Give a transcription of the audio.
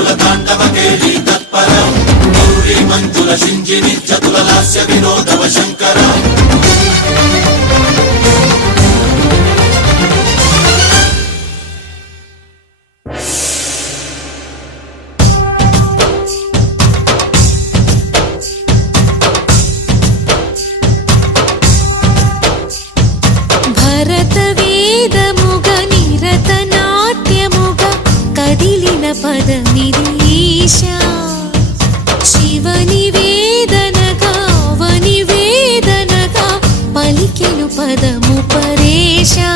తాళముల తాండవ కేళి తత్పర గౌరీ మంజుల శింజిని చతుల లాస్య వినోదవ శంకర పదమిది ఈశా శివని వేదనగా అవని వేదనగా పలికెను పదము పరేశా